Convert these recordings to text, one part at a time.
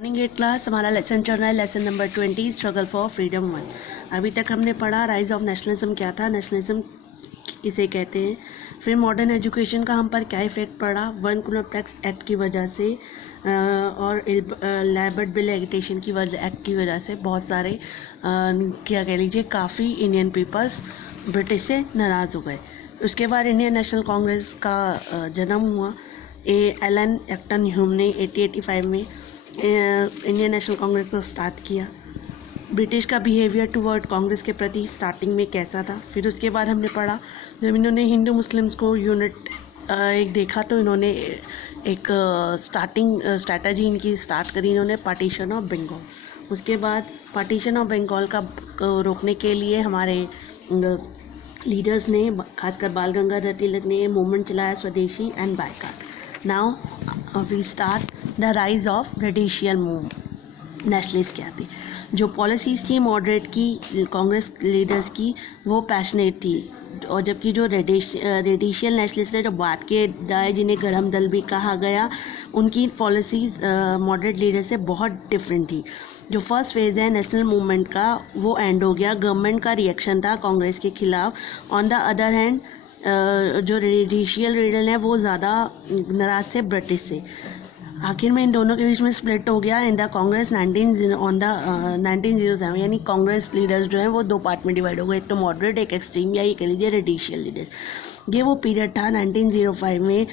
Morning 8 class हमारा lesson चल रहा है, lesson number 20 struggle for freedom 1। अभी तक हमने पढ़ा राइज ऑफ नेशनलिज्म क्या था, नेशनलिज्म किसे कहते हैं, फिर मॉडर्न एजुकेशन का हम पर क्या इफेक्ट पड़ा वन क्लब टैक्स एक्ट की वजह से और लैबर्ट बिल एगिटेशन की एक्ट की वजह से बहुत सारे क्या कह लीजिए काफ़ी इंडियन पीपल्स ब्रिटिश से नाराज़ हो गए। उसके बाद इंडियन नेशनल कांग्रेस का जन्म हुआ। एलन एक्टन ह्यूम ने 1885 में इंडियन नेशनल कांग्रेस को स्टार्ट किया। ब्रिटिश का बिहेवियर टुवर्ड कांग्रेस के प्रति स्टार्टिंग में कैसा था। फिर उसके बाद हमने पढ़ा जब इन्होंने हिंदू मुस्लिम्स को यूनिट एक देखा तो इन्होंने एक स्टार्टिंग स्ट्रैटेजी इनकी स्टार्ट करी, इन्होंने पार्टीशन ऑफ बंगाल। उसके बाद पार्टीशन ऑफ बंगाल का रोकने के लिए हमारे लीडर्स ने खासकर बाल गंगाधर तिलक ने मूवमेंट चलाया, Swadeshi and boycott. Now we start the rise of radical move. Nationalist क्या थी, जो पॉलिसीज़ थी मॉडरेट की कांग्रेस लीडर्स की वो पैशनेट थी, और जबकि जो रेडिशियल नेशनलिस्ट है जो बात के दाए जिन्हें गरम दल भी कहा गया, उनकी पॉलिसीज़ मॉडरेट लीडर से बहुत डिफरेंट थी। जो फर्स्ट फेज़ है नेशनल मूवमेंट का वो एंड हो गया, गवर्नमेंट का रिएक्शन था कांग्रेस के खिलाफ। ऑन द अदर हैंड जो रेडिशियल लीडर है वो ज़्यादा नाराज थे ब्रिटिश से। आखिर में इन दोनों के बीच में स्प्लिट हो गया इन द कांग्रेस 1907, यानी कांग्रेस लीडर्स जो हैं वो दो पार्ट में डिवाइड हो गए, एक तो मॉडरेट एक एक्सट्रीम, या ये कह लीजिए रेडिशियल लीडर्स। ये वो पीरियड था 1905 में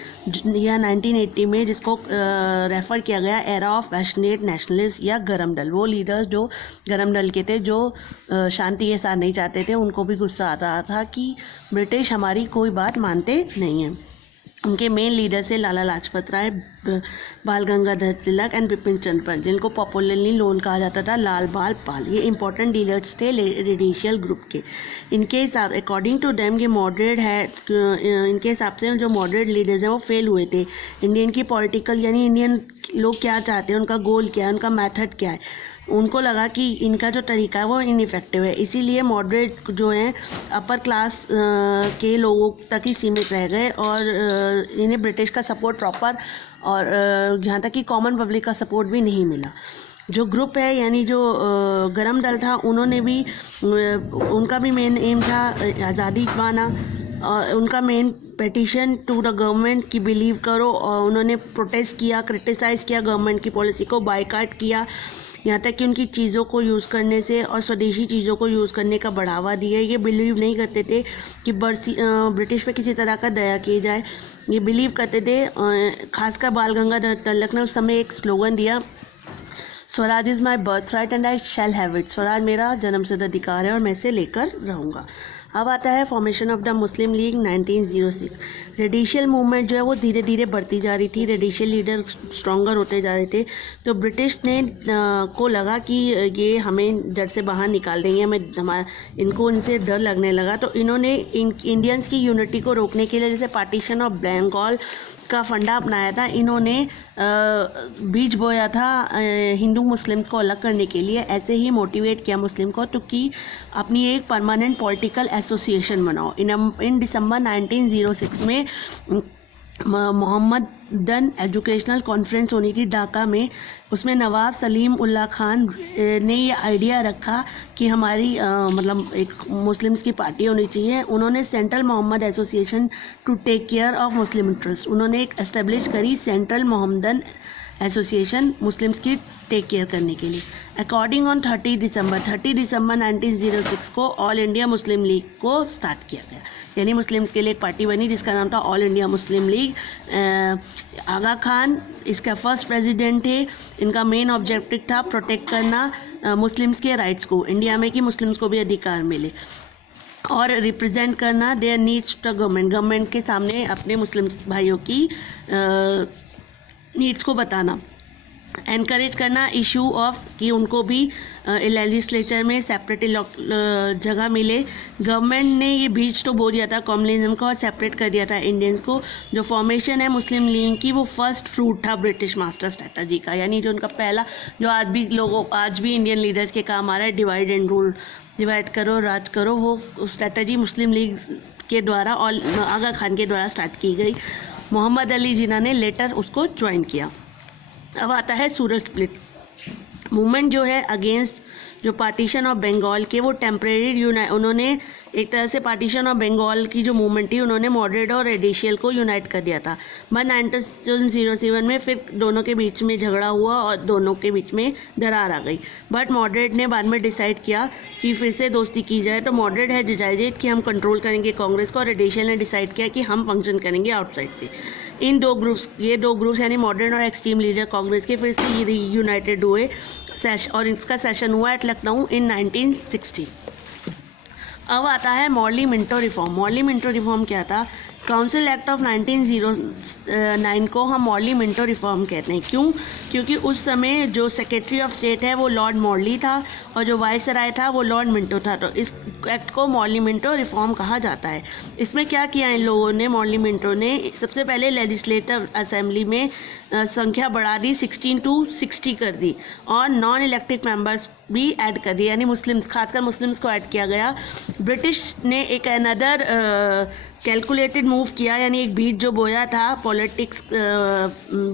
या 1980 में जिसको रेफ़र किया गया एरा ऑफ पैशनेट नेशनलिस्ट या गरम दल। वो लीडर्स जो गरम दल के थे, जो शांति के साथ नहीं चाहते थे, उनको भी गुस्सा आ रहा था कि ब्रिटिश हमारी कोई बात मानते नहीं हैं। उनके मेन लीडर से लाला लाजपत राय, बाल गंगाधर तिलक एंड बिपिन चंद्र पाल, जिनको पॉपुलरली लोन कहा जाता था लाल बाल पाल। ये इंपॉर्टेंट लीडर्स थे रेडिशियल ग्रुप के। इनके हिसाब अकॉर्डिंग टू देम ये मॉडरेट है, इनके हिसाब से जो मॉडरेट लीडर्स हैं वो फेल हुए थे। इंडियन की पॉलिटिकल यानी इंडियन लोग क्या चाहते हैं, उनका गोल क्या है, उनका मेथड क्या है, उनको लगा कि इनका जो तरीका है वो इनइफेक्टिव है। इसीलिए मॉडरेट जो हैं अपर क्लास के लोगों तक ही सीमित रह गए और इन्हें ब्रिटिश का सपोर्ट प्रॉपर और यहाँ तक कि कॉमन पब्लिक का सपोर्ट भी नहीं मिला। जो ग्रुप है यानी जो गरम दल था, उन्होंने भी उनका भी मेन एम था आज़ादी पाना, और उनका main petition to the government की बिलीव करो, और उन्होंने प्रोटेस्ट किया, क्रिटिसाइज़ किया गवर्नमेंट की पॉलिसी को, बायकॉट किया, यहाँ तक कि उनकी चीज़ों को यूज़ करने से और स्वदेशी चीज़ों को यूज़ करने का बढ़ावा दिया। ये बिलीव नहीं करते थे कि ब्रिटिश पे किसी तरह का दया की जाए, ये बिलीव करते थे। खासकर बाल गंगाधर तिलक ने उस समय एक स्लोगन दिया, Swaraj is my birth right and I shall have it. Swaraj मेरा जन्मसिद्ध अधिकार है और मैं इसे लेकर रहूँगा। अब आता है formation of the Muslim League 1906। Radical movement जो है वो धीरे धीरे बढ़ती जा रही थी, रेडिशियल लीडर स्ट्रॉन्गर होते जा रहे थे, तो ब्रिटिश ने को लगा कि ये हमें डर से बाहर निकाल देंगे, इनको इनसे डर लगने लगा। तो इन्होंने इंडियंस की यूनिटी को रोकने के लिए जैसे पार्टीशन ऑफ बंगाल का फंडा अपनाया था, इन्होंने बीज बोया था हिंदू मुस्लिम्स को अलग करने के लिए। ऐसे ही मोटिवेट किया मुस्लिम को तो कि अपनी एक परमानेंट पॉलिटिकल एसोसिएशन बनाओ। इन दिसंबर 1906 में मोहम्मदन एजुकेशनल कॉन्फ्रेंस होनी थी ढाका में। उसमें नवाब सलीम उल्ला खान ने ये आइडिया रखा कि हमारी मतलब एक मुस्लिम्स की पार्टी होनी चाहिए। उन्होंने central Mohammad association to take care of Muslim interest, उन्होंने एक एस्टेब्लिश करी सेंट्रल मोहम्मदन एसोसिएशन मुस्लिम्स की टेक केयर करने के लिए। अकॉर्डिंग ऑन 30 दिसंबर 1906 को ऑल इंडिया मुस्लिम लीग को स्टार्ट किया गया, यानी मुस्लिम्स के लिए एक पार्टी बनी जिसका नाम था ऑल इंडिया मुस्लिम लीग। आगा खान इसका फर्स्ट प्रेसिडेंट थे। इनका मेन ऑब्जेक्टिव था प्रोटेक्ट करना मुस्लिम्स के राइट्स को इंडिया में, कि मुस्लिम्स को भी अधिकार मिले, और रिप्रेजेंट करना देयर नीड्स टू गवर्नमेंट के सामने अपने मुस्लिम भाइयों की नीड्स को बताना। एनकरेज करना इशू ऑफ कि उनको भी लेजिस्लेचर में सेपरेट जगह मिले। गवर्नमेंट ने ये बीज तो बो दिया था कम्युनिज्म को और सेपरेट कर दिया था इंडियंस को। जो फॉर्मेशन है मुस्लिम लीग की वो फर्स्ट फ्रूट था ब्रिटिश मास्टर स्ट्रैटेजी का, यानी जो उनका पहला जो आज भी इंडियन लीडर्स के काम आ रहा है, डिवाइड एंड रूल, डिवाइड करो राज करो, वो स्ट्रैटेजी मुस्लिम लीग के द्वारा और आगा खान के द्वारा स्टार्ट की गई। मोहम्मद अली जिन्ना ने लेटर उसको ज्वाइन किया। अब आता है सूरत स्प्लिट। मूवमेंट जो है अगेंस्ट जो पार्टीशन ऑफ बंगाल के, वो टेम्परेरी उन्होंने एक तरह से पार्टीशन ऑफ बंगाल की जो मूवमेंट थी उन्होंने मॉडरेट और रेडिशियल को यूनाइट कर दिया था। बट 1907 में फिर दोनों के बीच में झगड़ा हुआ और दोनों के बीच में दरार आ गई। बट मॉडरेट ने बाद में डिसाइड किया कि फिर से दोस्ती की जाए। तो मॉडरेट है डिसाइडेड कि हम कंट्रोल करेंगे कांग्रेस को, और रेडिशियल ने डिसाइड किया कि हम फंक्शन करेंगे आउटसाइड से। इन दो ग्रुप्स यानी मॉडर्न और एक्सट्रीम लीडर कांग्रेस के फिर से यूनाइटेड हुए और इसका सेशन हुआ एट लखनऊ इन 1960। अब आता है Morley Minto reform. Morley Minto reform क्या था? काउंसिल एक्ट ऑफ 1909 को हम मॉर्ली मिंटो रिफॉर्म कहते हैं। क्यों? क्योंकि उस समय जो सेक्रेटरी ऑफ स्टेट है वो लॉर्ड मॉर्ली था और जो वाइसराय था वो लॉर्ड मिंटो था। तो इस एक्ट को मॉर्ली मिंटो रिफॉर्म कहा जाता है। इसमें क्या किया इन लोगों ने? मॉर्ली मिंटो ने सबसे पहले लेजिस्लेटिव असेंबली में संख्या बढ़ा दी, 16 to 60 कर दी, और नॉन इलेक्टेड मेंबर्स भी ऐड कर दिए, यानी मुस्लिम्स, खासकर मुस्लिम्स को ऐड किया गया। ब्रिटिश ने एक अनदर कैलकुलेटेड मूव किया, यानी एक बीज जो बोया था पॉलिटिक्स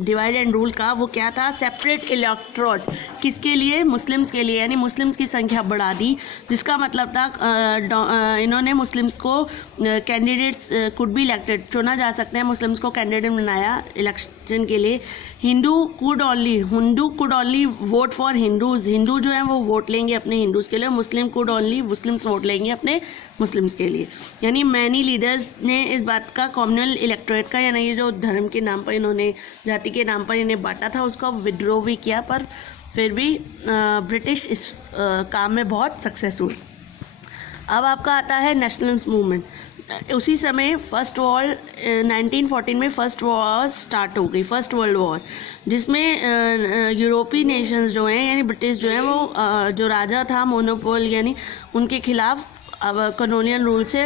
डिवाइड एंड रूल का, वो क्या था? Separate electorate. किसके लिए? मुस्लिम्स के लिए, यानी मुस्लिम्स की संख्या बढ़ा दी, जिसका मतलब था इन्होंने मुस्लिम्स को कैंडिडेट्स कुड बी इलेक्टेड, चुना जा सकते हैं, मुस्लिम्स को कैंडिडेट बनाया इलेक्शन के लिए। Hindu could only vote for Hindus. Hindu जो है वो वोट लेंगे अपने हिंदूज के लिए, मुस्लिम कुड ओनली मुस्लिम्स वोट लेंगे अपने मुस्लिम्स के लिए। यानी मैनी लीडर्स ने इस बात का कॉम्युनल इलेक्टोरेट का, यानी ये जो धर्म के नाम पर इन्होंने, जाति के नाम पर इन्हें बांटा था, उसका विड्रॉ भी किया, पर फिर भी ब्रिटिश इस काम में बहुत सक्सेसफुल। अब आपका आता है नेशनलिस्ट मूवमेंट। उसी समय फर्स्ट वॉर 1914 में फर्स्ट वॉर स्टार्ट हो गई, फर्स्ट वर्ल्ड वॉर, जिसमें यूरोपीय नेशंस जो हैं, यानी ब्रिटिश जो हैं, वो जो राजा था मोनोपोल, यानी उनके खिलाफ अब कॉलोनियल रूल से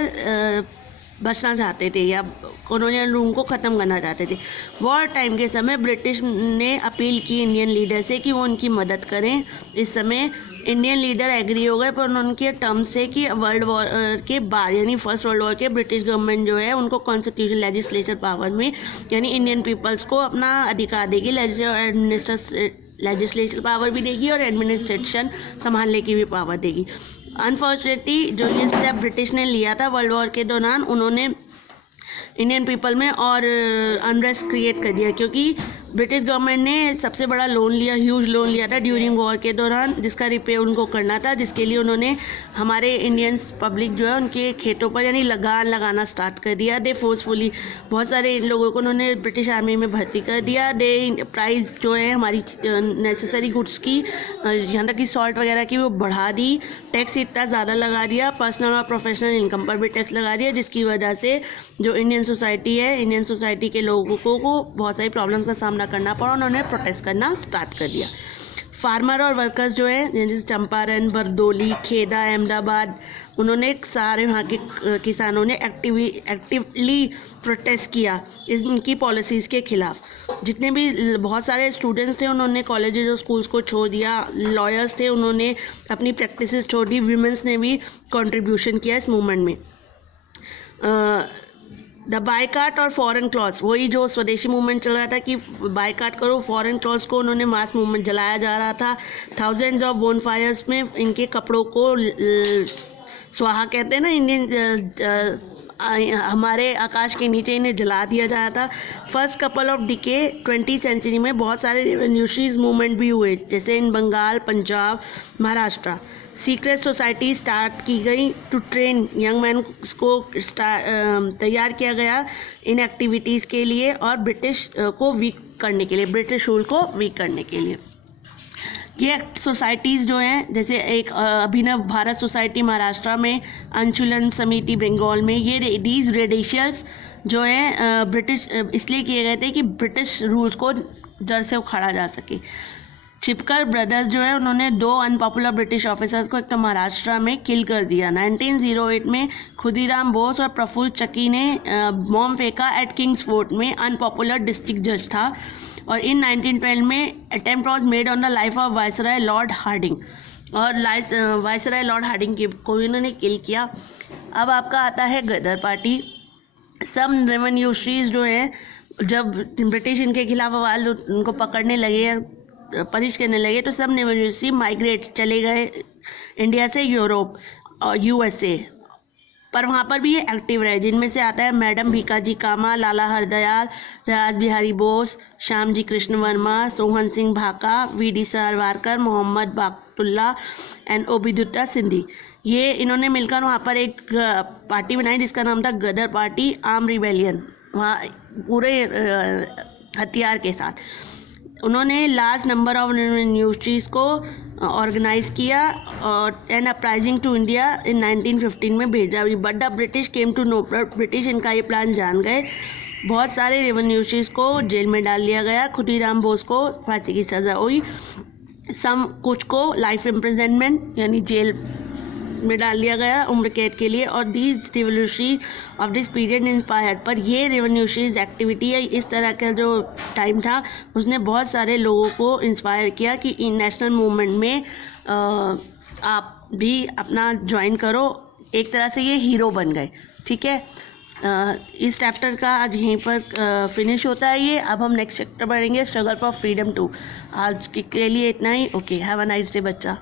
बचना चाहते थे या कॉलोनियल रूल को ख़त्म करना चाहते थे। वॉर टाइम के समय ब्रिटिश ने अपील की इंडियन लीडर से कि वो उनकी मदद करें। इस समय इंडियन लीडर एग्री हो गए, पर उनके टर्म्स से कि वर्ल्ड वॉर के बाद, यानी फर्स्ट वर्ल्ड वॉर के, ब्रिटिश गवर्नमेंट जो है उनको कॉन्स्टिट्यूशन लेजिस्लेचर पावर में, यानी इंडियन पीपल्स को अपना अधिकार देगी, लेजिस्लेचर पावर भी देगी और एडमिनिस्ट्रेशन संभालने की भी पावर देगी। अनफॉर्चुनेटली जो ये स्टेप ब्रिटिश ने लिया था वर्ल्ड वॉर के दौरान, उन्होंने इंडियन पीपल में और अनरेस्ट क्रिएट कर दिया, क्योंकि ब्रिटिश गवर्नमेंट ने सबसे बड़ा लोन लिया, ह्यूज लोन लिया था ड्यूरिंग वॉर के दौरान, जिसका रिपे उनको करना था, जिसके लिए उन्होंने हमारे इंडियंस पब्लिक जो है उनके खेतों पर यानी लगान लगाना स्टार्ट कर दिया। दे फोर्सफुली बहुत सारे इन लोगों को उन्होंने ब्रिटिश आर्मी में भर्ती कर दिया। दे प्राइस जो है हमारी नेसेसरी गुड्स की, यहाँ तक कि सॉल्ट वगैरह की, वो बढ़ा दी। टैक्स इतना ज़्यादा लगा दिया, पर्सनल और प्रोफेशनल इनकम पर भी टैक्स लगा दिया, जिसकी वजह से जो इंडियन सोसाइटी है, इंडियन सोसाइटी के लोगों को बहुत सारी प्रॉब्लम्स का सामना करना पड़ा। उन्होंने प्रोटेस्ट करना स्टार्ट कर दिया। फार्मर और वर्कर्स जो है, जैसे चंपारण, बरदोली, खेदा, अहमदाबाद, उन्होंने सारे वहाँ के किसानों ने एक्टिवली प्रोटेस्ट किया इनकी पॉलिसीज़ के खिलाफ। जितने भी बहुत सारे स्टूडेंट्स थे उन्होंने कॉलेजेस और स्कूल्स को छोड़ दिया, लॉयर्स थे उन्होंने अपनी प्रैक्टिसेस छोड़ दी, वीमेंस ने भी कंट्रीब्यूशन किया इस मूवमेंट में। द बायकाट और फॉरेन क्लॉथ्स, वही जो स्वदेशी मूवमेंट चल रहा था कि बायकाट करो, फॉरेन क्लॉथ्स को उन्होंने मास मूवमेंट जलाया जा रहा था। थाउजेंड्स ऑफ बोनफायर्स में इनके कपड़ों को स्वाहा कहते हैं ना इंडियन, हमारे आकाश के नीचे इन्हें जला दिया जा रहा था। First couple of decade 20th century में बहुत सारे रेवोल्यूशनरी मूवमेंट भी हुए, जैसे in Bengal, Punjab, Maharashtra. Secret society start की गई टू ट्रेन यंग मैन को तैयार किया गया इन एक्टिविटीज़ के लिए और ब्रिटिश को वीक करने के लिए, ब्रिटिश रूल को वीक करने के लिए। ये सोसाइटीज़ जो हैं, जैसे एक अभिनव भारत सोसाइटी महाराष्ट्र में, अंशुलन समिति बंगाल में, ये दीज रेडिशियल्स जो हैं ब्रिटिश इसलिए किए गए थे कि ब्रिटिश रूल्स को जड़ से उखाड़ा जा सके। चिपकर ब्रदर्स जो है उन्होंने 2 अनपॉपुलर ब्रिटिश ऑफिसर्स को एक तो महाराष्ट्र में किल कर दिया। 1908 में खुदीराम बोस और प्रफुल्ल चक्की ने बॉम्ब फेंका एट किंग्स फोर्ट में, अनपॉपुलर डिस्ट्रिक्ट जज था। और इन 1912 में attempt was made on the life of viceroy Lord Hardinge, और वायसराय लॉर्ड हार्डिंग को इन्होंने किल किया। अब आपका आता है गदर पार्टी। सम रेवोल्यूशनरीज जो हैं, जब ब्रिटिश इनके खिलाफ आवाज़ उनको पकड़ने लगे, पनिश करने लगे तो सब रेवोल्यूशनरी माइग्रेट चले गए इंडिया से यूरोप और यूएसए, पर वहाँ पर भी ये एक्टिव रहे, जिनमें से आता है मैडम भीकाजी कामा, लाला हरदयाल, राज बिहारी बोस, श्यामजी कृष्ण वर्मा, सोहन सिंह भाका, वीडी सावरकर, मोहम्मद बाकतुल्ला एंड ओबिदुल्ला सिंधी। ये इन्होंने मिलकर वहाँ पर एक पार्टी बनाई जिसका नाम था गदर पार्टी, आर्म रिबेलियन, वहाँ पूरे हथियार के साथ। उन्होंने लार्ज नंबर ऑफ यूनिवर्सिटीज़ को ऑर्गेनाइज किया और an uprising to India in 1915 में भेजा। But the British came to know, British इनका ये प्लान जान गए। बहुत सारे रेवोल्यूशनरीज को जेल में डाल दिया गया, खुदीराम बोस को फांसी की सज़ा हुई, कुछ को लाइफ इम्प्रिजनमेंट यानी जेल में डाल दिया गया उम्र कैद के लिए। और these revolutionary of this period inspired, पर ये रिवोल्यूशनरी एक्टिविटी है, इस तरह का जो टाइम था उसने बहुत सारे लोगों को इंस्पायर किया कि नेशनल मूवमेंट में आप भी अपना ज्वाइन करो। एक तरह से ये हीरो बन गए। ठीक है, इस चैप्टर का आज यहीं पर फिनिश होता है ये। अब हम नेक्स्ट चैप्टर पढ़ेंगे, स्ट्रगल फॉर फ्रीडम 2। आज के लिए इतना ही। Okay, have a nice day बच्चा।